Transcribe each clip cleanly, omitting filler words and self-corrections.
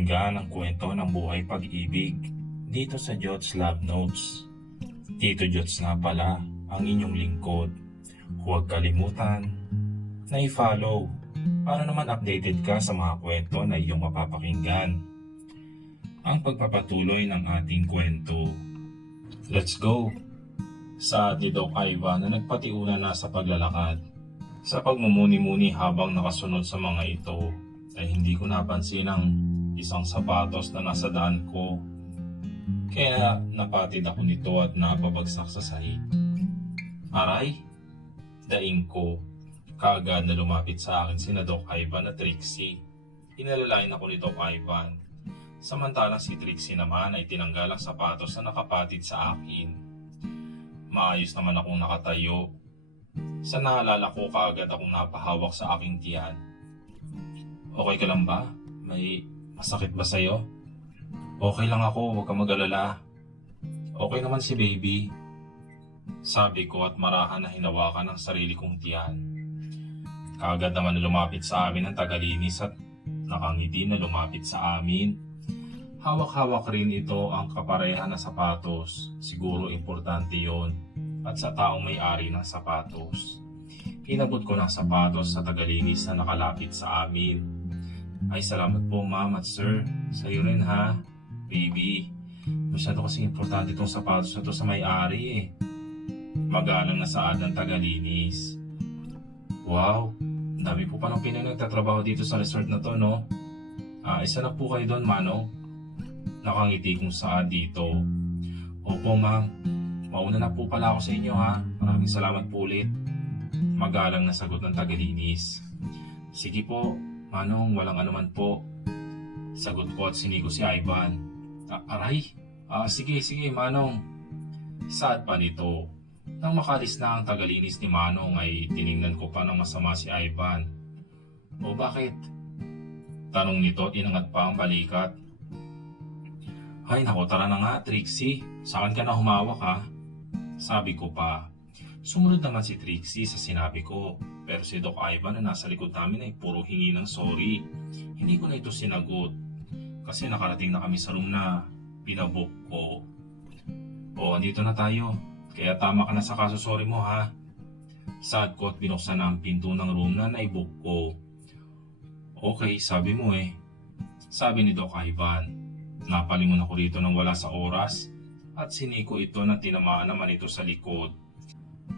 pakinggan ang kwento ng buhay pag-ibig dito sa Jots Love Notes. Tito Jots nga pala ang inyong lingkod. Huwag kalimutan na i-follow para naman updated ka sa mga kwento na iyong mapapakinggan. Ang pagpapatuloy ng ating kwento. Let's go! Sa ni Doc Ivan na nagpatiuna na sa paglalakad. Sa pagmumuni-muni habang nakasunod sa mga ito, ay hindi ko napansin ang isang sapatos na nasa daan ko. Kaya napatid ako nito at napabagsak sa sahig. Aray! Daing ko. Kaagad na lumapit sa akin sina Doc Ivan at Trixie. Inalalayan ako ni Doc Ivan. Samantalang si Trixie naman ay tinanggal ang sapatos na nakapatid sa akin. Maayos naman akong nakatayo. Sa naalala ko, kaagad akong napahawak sa aking tiyan. Okay ka lang ba? May masakit ba sa'yo? Okay lang ako, huwag kang mag-alala. Okay naman si baby. Sabi ko at marahan na hinawakan ang sarili kong tiyan. Kaagad naman na lumapit sa amin ang tagalinis at nakangiti na lumapit sa amin. Hawak-hawak rin ito ang kaparehan na sapatos. Siguro importante yon. At sa taong may-ari ng sapatos. Inabot ko ng sapatos sa tagalinis na nakalapit sa amin. Ay, salamat po ma'am at sir. Sa'yo rin ha, baby. Masyado kasi importante itong sapatos na to sa may-ari eh. Magalang na saad ng tagalinis. Wow, ang dami po palang Pinoy nagtatrabaho dito sa resort na to, no? Isa na po kayo doon, Manong. Nakangiti kong saad dito. Opo ma'am, mauna na po pala ako sa inyo ha. Maraming salamat po ulit. Magalang na sagot ng tagalinis. Sige po, Manong, walang anuman po. Sagot ko at sinigo si Ivan. Aray, sige, Manong. Saad pa nito. Nang makalis na ang tagalinis ni Manong ay tiningnan ko pa ng masama si Ivan. O bakit? Tanong nito at inangat pa ang balikat. Ay nako, tara na nga Trixie. Saan ka na humawak ha? Sabi ko pa. Sumunod naman si Trixie sa sinabi ko. Pero si Doc Ivan na nasa likod namin ay puro hingi ng sorry. Hindi ko na ito sinagot. Kasi nakarating na kami sa room na pinabook ko. O, andito na tayo. Kaya tama ka na sa kaso sorry mo ha. Sad ko at binuksan na ang pinto ng room na naibook ko. Okay, sabi mo eh. Sabi ni Doc Ivan. Napalingon ako rito nang wala sa oras. At siniko ito na tinamaan naman ito sa likod.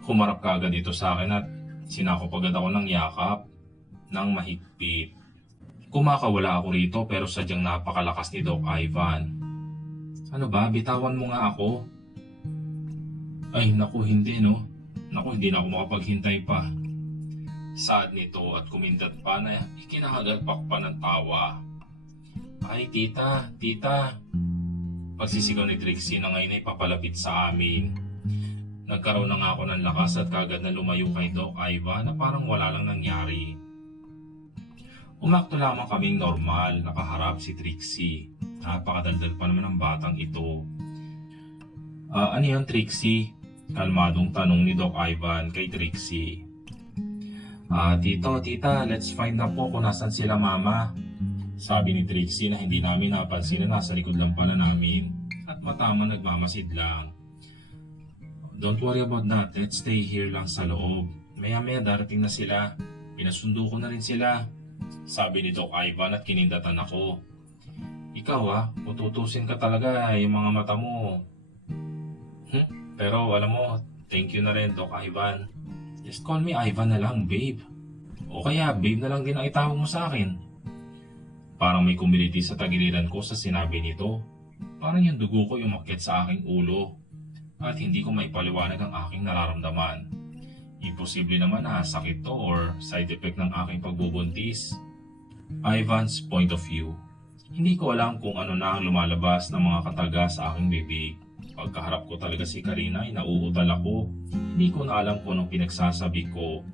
Humarap ka agad ito sa akin at sinakop agad ako ng yakap ng mahigpit. Kumakawala ako rito pero sadyang napakalakas ni Doc Ivan. Ano ba? Bitawan mo nga ako. Ay naku, hindi no. Naku, hindi na ako makapaghintay pa. Sad nito at kumindat pa na ikinahagalpak pa ng tawa. Ay tita. Pagsisigaw ni Trixie na ngayon ay papalapit sa amin. Nagkaroon na nga ako ng lakas at kagad na lumayo kay Doc Ivan na parang wala lang nangyari. Umakto lamang kaming normal, nakaharap si Trixie. Napakadaldal pa naman ang batang ito. Ano yun Trixie? Kalmadong tanong ni Doc Ivan kay Trixie. Tita, let's find out po kung nasan sila mama. Sabi ni Trixie na hindi namin napansin na nasa likod lang pala namin. At matama nagmamasid lang. Don't worry about that. Let's stay here lang sa loob. Maya-maya darating na sila. Pinasundo ko na rin sila. Sabi ni Doc Ivan at kinindatan ako. Ikaw kung tutusin ka talaga yung mga mata mo. Pero alam mo, thank you na rin Doc Ivan. Just call me Ivan na lang, babe. O kaya babe na lang din ang itawag mo sa akin. Parang may kumiliti sa tagiliran ko sa sinabi nito. Parang yung dugo ko yung umakyat sa aking ulo. At hindi ko may paliwanag ang aking nararamdaman. Imposible naman na sakit to or side effect ng aking pagbubuntis. Ivan's point of view. Hindi ko alam kung ano na ang lumalabas ng mga kataga sa aking bibig. Pagkaharap ko talaga si Karina ay nauutal ako. Hindi ko na alam kung anong pinagsasabi ko.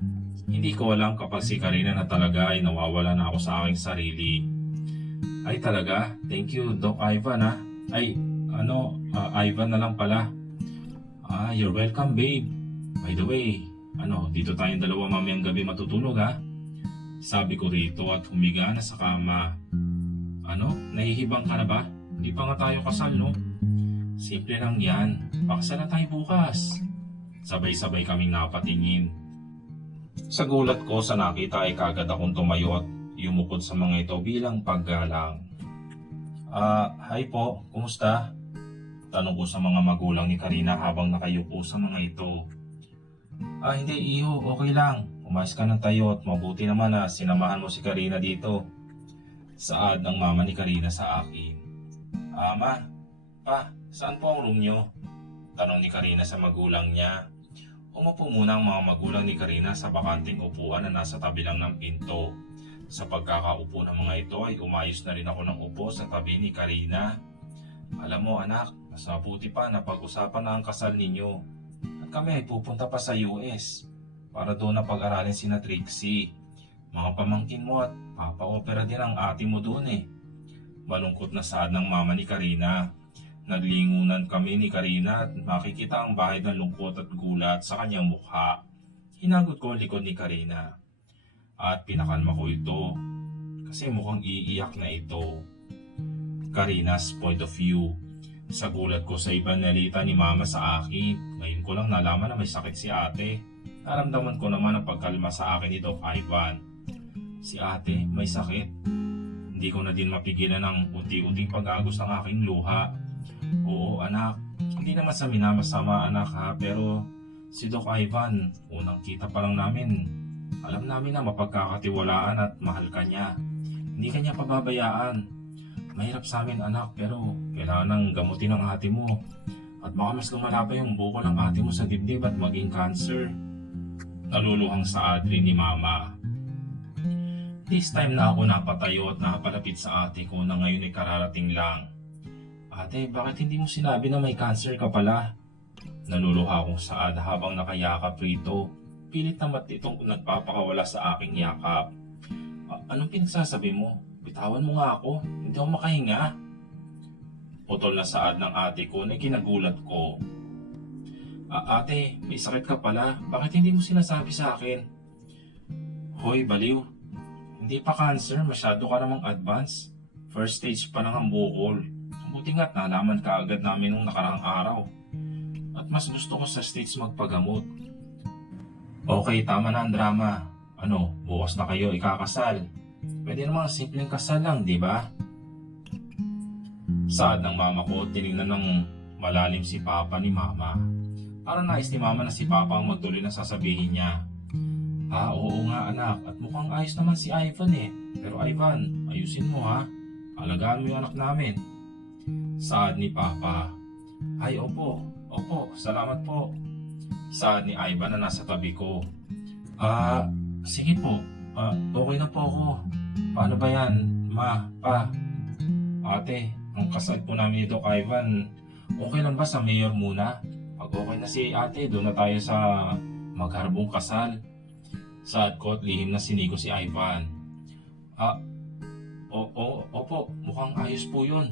Hindi ko alam kapag si Karina na talaga ay nawawala na ako sa aking sarili. Ay talaga? Thank you Doc Ivan ha. Ivan na lang pala. You're welcome babe. By the way, dito tayong dalawa mamayang gabi matutulog ha? Sabi ko rito at humiga na sa kama. Ano? Nahihibang ka na ba? Hindi pa nga tayo kasal, no? Simple lang yan. Pakasal na tayo bukas. Sabay-sabay kaming napatingin. Sa gulat ko sa nakita ay kagad akong tumayo at yumukod sa mga ito bilang paggalang. Hi po, kumusta? Tanong ko sa mga magulang ni Karina habang nakayupo sa mga ito. Hindi iho, okay lang. Umayos ka ng tayo at mabuti naman na sinamahan mo si Karina dito. Saad ng mama ni Karina sa akin. Ma, pa, saan po ang room nyo? Tanong ni Karina sa magulang niya. Umupo muna ang mga magulang ni Karina sa bakanting upuan na nasa tabi lang ng pinto. Sa pagkakaupo ng mga ito ay umayos na rin ako ng upo sa tabi ni Karina. Alam mo anak, mas mabuti pa na pag-usapan na ang kasal ninyo. At kami ay pupunta pa sa US para doon na pag-aralin sina Trixie. Mga pamangkin mo at papa-opera din ang ate mo doon eh. Malungkot na saad ng mama ni Karina. Naglingunan kami ni Karina at makikita ang bahid ng lungkot at gulat sa kanyang mukha. Hinagot ko ang likod ni Karina. At pinakalma ko ito kasi mukhang iiyak na ito. Karina's point of view. Sa gulat ko sa ibang nalita ni mama sa akin, ngayon ko lang nalaman na may sakit si ate. Naramdaman ko naman ang pagkalma sa akin ni Doc Ivan. Si ate may sakit. Hindi ko na din mapigilan ng unti-unting pag-agos ng aking luha. Oo anak, hindi naman sa minamasama anak ha, pero si Doc Ivan, unang kita pa lang namin. Alam namin na mapagkakatiwalaan at mahal ka niya. Hindi ka niya pababayaan. Mahirap sa amin anak pero kailangan nang gamutin ang ate mo. At baka mas lumala pa yung buko ng ate mo sa dibdib at maging cancer. Naluluhang sa adri ni mama. This time na ako napatayo at nakapalapit sa ate ko na ngayon ay kararating lang. Ate, bakit hindi mo sinabi na may cancer ka pala? Naluluha akong saad habang nakayakap rito. Pilit naman itong nagpapakawala sa aking yakap. Anong pinagsasabi mo? Bitawan mo nga ako. Hindi ako makahinga. Putol na saad ng ate ko na kinagulat ko. Ate, may sakit ka pala. Bakit hindi mo sinasabi sa akin? Hoy, baliw. Hindi pa cancer. Masyado ka namang advance. First stage pa lang ang bukol. Buti nga't nalaman ka agad namin nung nakaraang araw. At mas gusto ko sa stage magpagamot. Okay, tama na ang drama. Ano, bukas na kayo ikakasal. Pwede namang simpleng kasal lang, di ba? Saad ng mama ko, tinignan ng malalim si Papa ni Mama. Parang nais ni Mama na si Papa ang magtuloy na sasabihin niya. Oo nga anak, at mukhang ayos naman si Ivan eh. Pero Ivan, ayusin mo ha. Alagaan mo yung anak namin. Saad ni Papa. Ay opo, salamat po. Saad ni Ivan na nasa tabi ko. Sige po. Okay na po ako. Paano ba yan, ma, pa? Ate, ang kasal po namin ni Doc Ivan, okay lang ba sa mayor muna? Pag okay na si ate, doon na tayo sa magharbong kasal. Saad ko at lihim na siniko si Ivan. Opo, mukhang ayos po yun.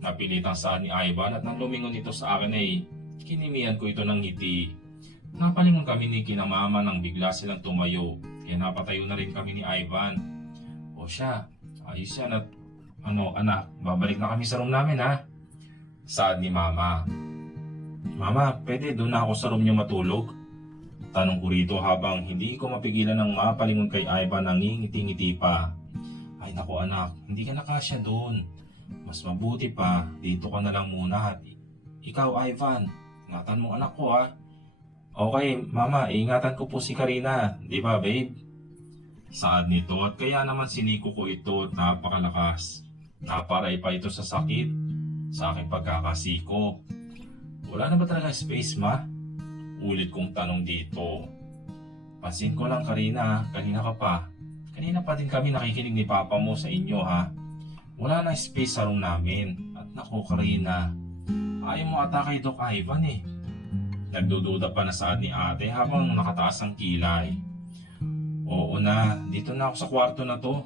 Napilitang saad ni Ivan at nang lumingon ito sa akin ay kinimihan ko ito ng ngiti. Napalingon kami ni kinamama nang bigla silang tumayo. Kaya napatayo na rin kami ni Ivan. O siya, ayos yan at anak, babalik na kami sa room namin ha. Saad ni Mama. Mama, pwede doon na ako sa room niyo matulog? Tanong ko rito habang hindi ko mapigilan ng mapalingon kay Ivan nang ngingiti-ngiti pa. Ay naku anak, hindi ka nakasya doon. Mas mabuti pa, dito ka na lang muna. Ikaw Ivan, ingatan mo anak ko ha. Okay, Mama, ingatan ko po si Karina. Di ba, babe? Saad nito at kaya naman siniko ko ito at napakalakas. Naparay pa ito sa sakit. Sa aking pagkakasiko. Wala na ba talaga space, Ma? Ulit kong tanong dito. Pansin ko lang, Karina, kanina ka pa. Kanina pa din kami nakikinig ni Papa mo sa inyo, ha? Wala na space sa room namin. At naku, Karina, ayaw mo ata kay Doc Ivan eh. Nagdududa pa na saad ni ate habang nakataas ang kilay. Oo na, dito na ako sa kwarto na to.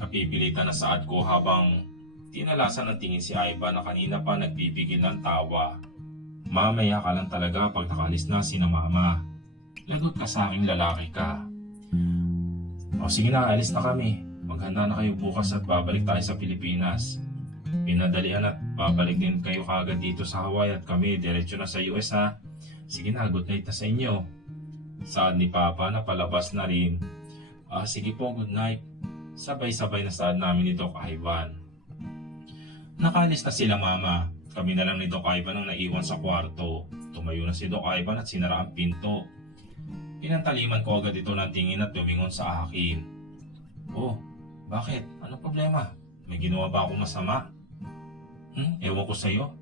Napipilitan na saad ko habang tinalasan ng tingin si Ivan na kanina pa nagpipigil ng tawa. Mamaya ka lang talaga pag nakalis na si na Mama. Lagot ka sa aking lalaki ka. O sige na, alis na kami. Maghanda na kayo bukas at babalik tayo sa Pilipinas. Pinadalian at babalik din kayo kagad dito sa Hawaii at kami diretso na sa US ha. Sige na, good night na sa inyo. Saad ni Papa na palabas na rin. Sige po, good night. Sabay-sabay na saad namin ni Doc Ivan. Nakalis na sila mama. Kami na lang ni Doc Ivan ang naiwan sa kwarto. Tumayo na si Doc Ivan at sinara ang pinto. Pinantaliman ko agad ito ng tingin at lumingon sa akin. Oh, bakit? Anong problema? May ginawa ba akong masama? Ewan ko sa'yo.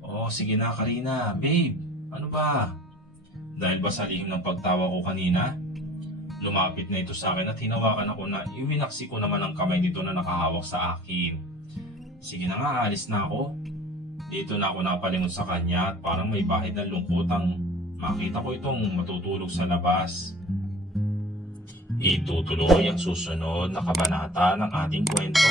Oh, sige na Karina. Babe, ano ba? Dahil ba sa lihim ng pagtawa ko kanina? Lumapit na ito sa akin at hinawakan ako na iwinaksi ko naman ang kamay nito na nakahawak sa akin. Sige na nga, alis na ako. Dito na ako napalingon sa kanya at parang may bahid ng lungkotang makita ko itong matutulog sa labas. Itutuloy ang susunod na kabanata ng ating kwento.